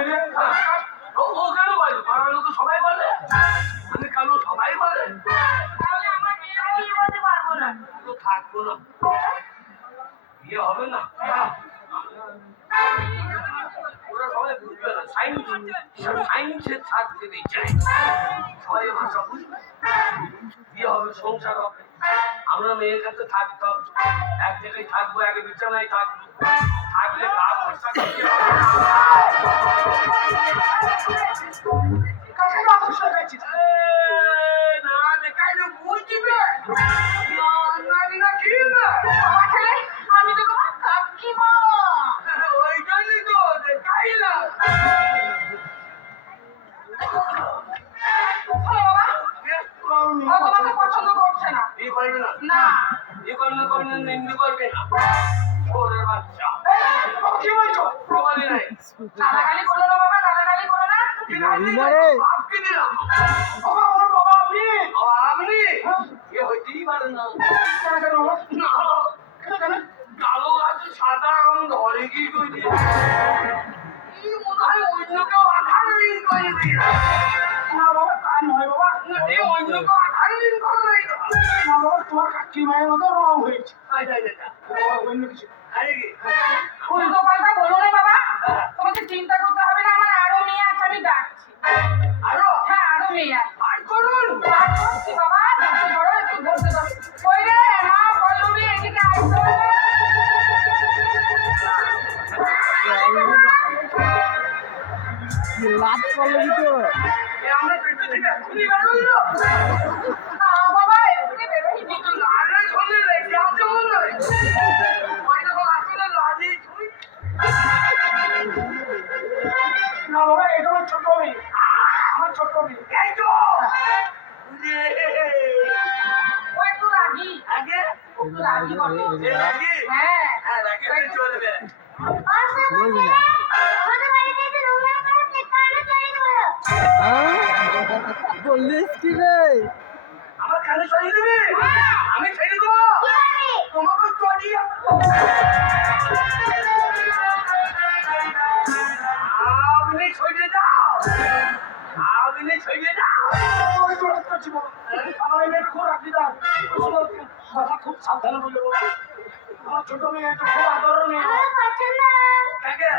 ও কেন বলে? পাড়ার লোক সবাই বলে, আমি কেন সবাই বলে? তাহলে আমার বিয়ে বলতে পারবো না। তো থাকবো না, বিয়ে হবে না। ওরা সবাই বুঝবে না, সায়েন্সের ছাত্রী দিচ্ছে, সবাই ভাষা বুঝবে। বিয়ে হবে, সংসার হবে, আমরা মেয়ের কাছে থাকতাম, এক জায়গায় থাকবো, এক বিছানায় থাকবো, থাকলে গা খরচা করতে না দেখাই বুঝবে আমি তো তোমার কাকিমা। ওই জন্যই তো দেখাইলাম। তোমাকে পছন্দ করছে না। বিয়ে করবে না? না। বিয়ে করবে না, করবে না, নিন্দে করবে না। ওরে বাচ্চা, কি বলছো? প্রমাণই নাই। গালাগালি করো না বাবা, গালাগালি করো না। বাপকে দিলাম। বাবা, ওর বাবা আপনি? বাবা আপনি? এ হইতেই পারে না। না, কালো গাছে সাদা আম ধরে কি কইছে? এই মনে হয় অন্য কেউ আধার লিঙ্ক করে দিয়ে। না বাবা, তা নয় বাবা। এ অন্য কেউ আধার লিঙ্ক করে নাই। না বাবা, তোমার কাকি মায়ের মতো রং হয়েছে। অন্য কিছু উল্টো পাল্টা বলো না বাবা। তোমাকে চিন্তা করতে হবে না, আমার আরো মেয়ে আছে, আমি ডাকছি। আরো? হ্যাঁ, আরো মেয়ে আছে। আর করুন। আর করছি বাবা, ধরতে ধরো, একটু ধরতে ধরো। ওই রে মা, পল্লবী, এদিকে আসো। লাভ করলো তো আমরা পেটে থেকে এক্ষুনি বেরোইল। না বাবা, এদিকে বেরোই নি তো। লালে ধরলে রেখে আছে মনে হয়। ওই দেখো আসলে লালি ছুঁই। না বাবা, এটা আমার ছোট মেয়ে, আমার ছোট মেয়ে। এই তো ও একটু রাগি, আগে একটু রাগি বটে। রাগি। হ্যাঁ, হ্যাঁ রাগি হলে চলবে। বলবি না বললিস কি রে আমার কানে সরিয়ে দিবি, আমি ছেড়ে দেবো তোমাকে চড়িয়ে। আপনি সরিয়ে যাও, আপনি সরিয়ে যাও। আমার মেয়ে খুব রাখি দাও, কথা খুব সাবধানে বললে বলো। আমার ছোট মেয়ে একটা খুব আদরের মেয়ে। কাকে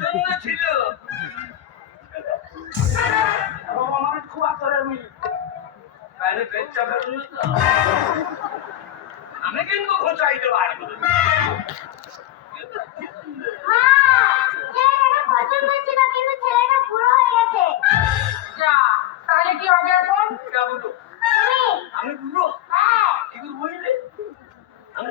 জন্য ছিল আমার খুব আদরের মেয়ে। কানে পেচ্ছা ফেলুন তো, আমি কিন্তু খোঁচাইতে পারবো। যা, তাহলে কি হবে এখন? বুঝো আমি বুঝো কি করে বুঝলে? আমি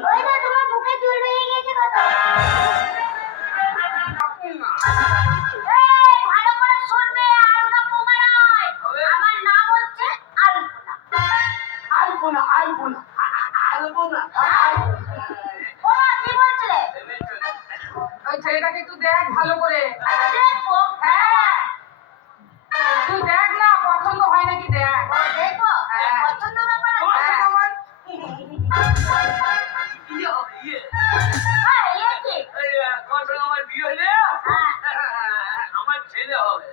আলপনা, আলপনা, আলপনা। ওই ছেলেটাকে একটু দেখ ভালো করে। হ্যাঁ, তুই দেখ না, পছন্দ হয় নাকি দেখ। তোমার সাথে আমার ইয়ে হবে, ইয়ে। তোমার সঙ্গে আমার বিয়ে হলে আমার ছেলে হবে।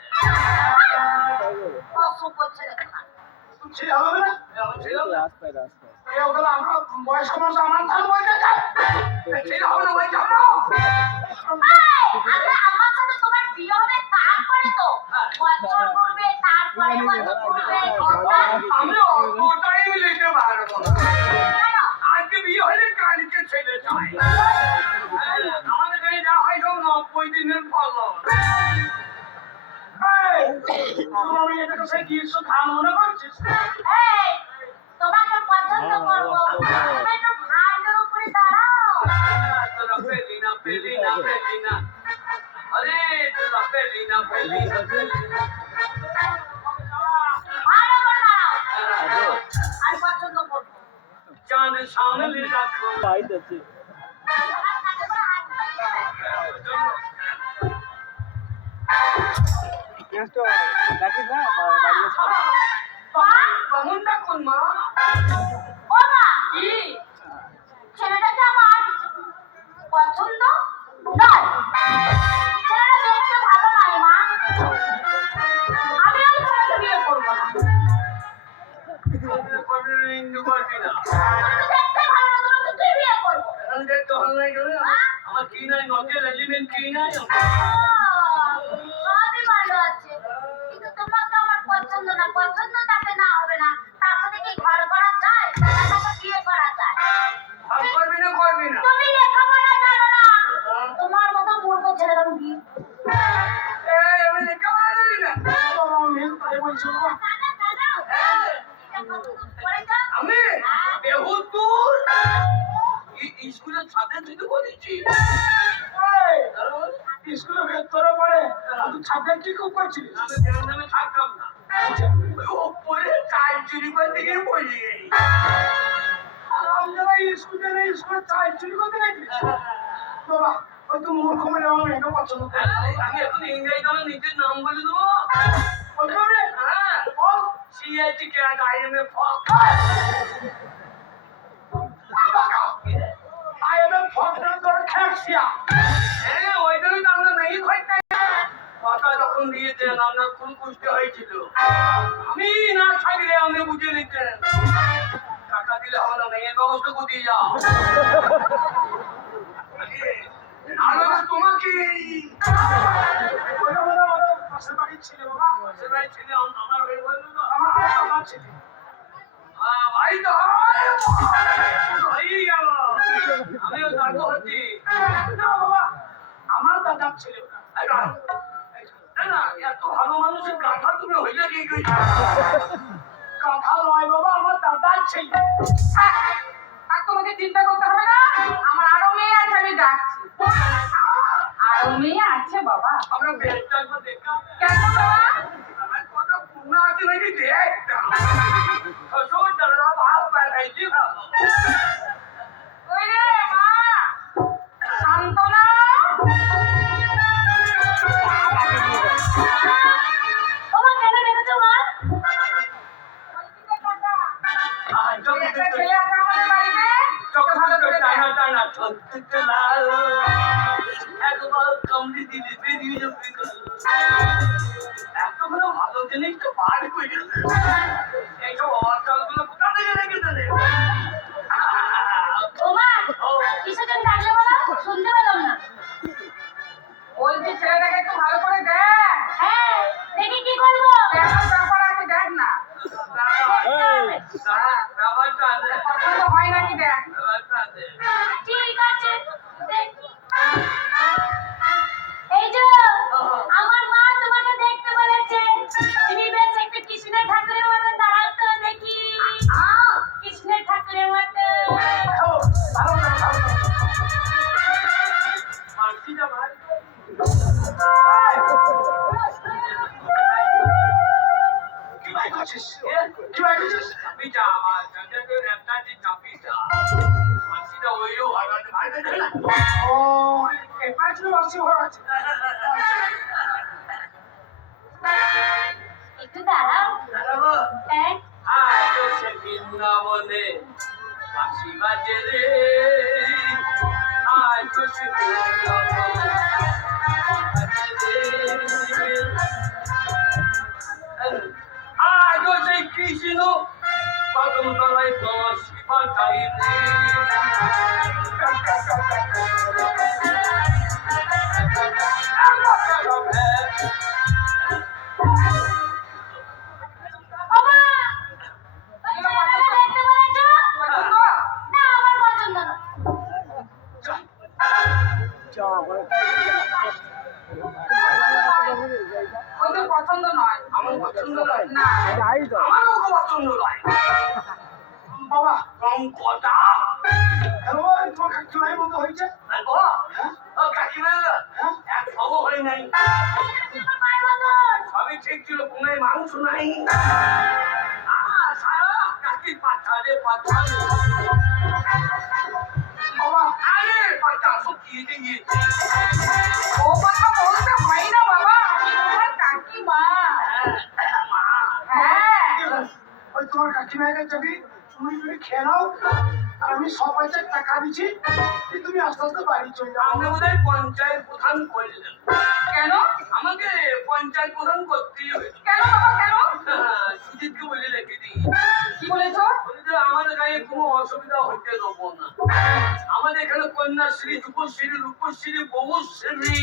ছেলে হবে না? আমার ছেলে হবে না? রাস্তায় রাস্তায় ওগুলো আমরা বয়স্ক মানুষ, আমার তাহলে বলতে চাই ছেলে হবে না, বলতে হবে না। আমি অতটাই নিতে পারবো না। আজকে বিয়ে হলে কালকে ছেলে চাই। আমাদের এখানে যা হয় সব 90 দিনের ফলন। আমি এটাকে সেই গ্রীষ্ম খান মনে করছিস? তোমাকে পছন্দ করবো, তুমি একটু ভালো করে দাঁড়াও। তোরা পেলি না, পেলি না, পেলি না। আরে তোরা পেলি না, পেলি না, পেলি না। ভালো করে দাঁড়াও, আমি পছন্দ করবো। চাঁদ সামনে রাখো। বাইতে আছে নেক্সট দেখিস না বাড়ি বামুনটা কোন মা? ও মা, কি? ছেলেটাকে আমার পছন্দ নয়। ছেলেটা দেখতে ভালো লাগে বলছো বাবা? আমি বেহুদুর স্কুলের ছাদে থেকে বলেছি স্কুলের ভেতরে পড়ে তুই ছাদে কি খুব করছিস? আমি গ্রামে থাকতাম না, ওই ওপরে চাল চুরি করতে গিয়ে পড়ে গেছি। আপনারা স্কুলে চাল চুরি করতে গেছিস? বাবা ওই তো মূর্খ মেয়ে আমার মেয়েকে পছন্দ করে। আমি এখন ইংরেজি আমার নিজের নাম বলে দেবো। হ্যাঁ CIT ক্যাট IMF আমি না থাকলে আমি বুঝে নিতেন টাকা দিলে হবে না, মেয়ের ব্যবস্থা করে দিয়ে যাও। তোমাকে পাশের বাড়ির ছেলে বাবা, পাশের বাড়ির ছেলে আমার হয়ে বললো না, আমার ছেলে ভাই তো হয়েই গেল। আমিও দাদু হচ্ছি না বাবা, আমার দাদার ছেলে না, এত ভালো মানুষের গাথা তুমি হইলে কি কথা নয় বাবা, আমার দাদার ছেলে। আর তোমাকে চিন্তা করতে হবে না, আমার আরো মেয়ে আছে, আমি ডাকছি। আরো মেয়ে আছে বাবা। আমরা বেশটা দেখা কেন বাবা? কত পূর্ণ আছে নাকি দেখতাম শ্বশুর দাদা ভাত পাইছি ভালো। ওই রে মা, শান্তনা। ওমা কেন ডেকেছো মা? একটা ছেলে আছে আমাদের বাড়িতে, তোকে ভালো করে দেখ। টানা সত্যি লাল একবার কামড়ে দিলে বেরিয়ে যাবে। এত ভালো ভালো জিনিস তো বার করে গেছে, এইসব অচলগুলো কোথা থেকে রেখেছে রে? ওমা কিসের জন্য ডাকলে বলো? শুনতে পেলাম না। বলছি ছেলেটাকে একটু ভালো করে দেখ। হ্যাঁ দেখি কি করবো? কেমন ব্যাপার আছে দেখ না, ব্যাপারটা আছে, পছন্দ হয় নাকি দেখ। ব্যাপারটা আছে। ঠিক আছে দেখি। এই যে আমার মা তোমাকে দেখতে বলেছে, তুমি বেশ একটু কৃষ্ণের ঠাকুরের মতো দাঁড়াও তো দেখি। কৃষ্ণের ঠাকুরের মতো। মানসিটা ভাই কি ভাই করছিস? কি ভাই করছিস? চাপিটা আমার চাচাকে একটা যে চাপিটা মানসিটা ওইও ভালো আছে ভাই দেখে না। ও এপাশ লো মানসি ঘর আছে। একটু দাঁড়াও। দাঁড়াবো। হ্যাঁ আয় তো সে বৃন্দাবনে বাঁশি বাজে রে, আয় তো সে বৃন্দাবনে বাজে রে, আয় তো সেই কৃষ্ণ কদম তলায় বাঁশি বাজাই রে। ওমা ছেলেটাকে দেখতে বলেছো? পছন্দ? না আমার পছন্দ না। ওদের পছন্দ নয়। আমার পছন্দ নয়, না। আমারও খুব পছন্দ নয়। বাবা কম কথা তোমার কাকিমার মতো হয়েছে। কাকিমা এক খবর হয় নাই, তোমার মায়ের মতন। সবই ঠিক ছিল, কোনো মাংস নাই। সারা কাকি পাঠা রে পাঠা, বাবা আরে পাঠা সব খেয়ে গিয়েছে। ও কথা বলতে হয় না বাবা, আমি তোমার কাকিমা। মা হ্যাঁ ওই তোমার কাকিমাকে যাবি তুমি খেয়ে নাও, আর আমি সবাই টাকা দিচ্ছি, তুমি আস্তে আস্তে বাড়ি চলে যাও। আমি বোধহয় পঞ্চায়েত প্রধান করলেন। কেন? আমাকে পঞ্চায়েত প্রধান করতেই হবে। কেন বাবা কেন? সুজিতকে বলে রেখে দিই, কি বলেছো? বলে আমাদের গায়ে কোনো অসুবিধা হইতে দেবো না। আমাদের এখানে কন্যাশ্রী, যুবশ্রী, রূপশ্রী, বহুশ্রী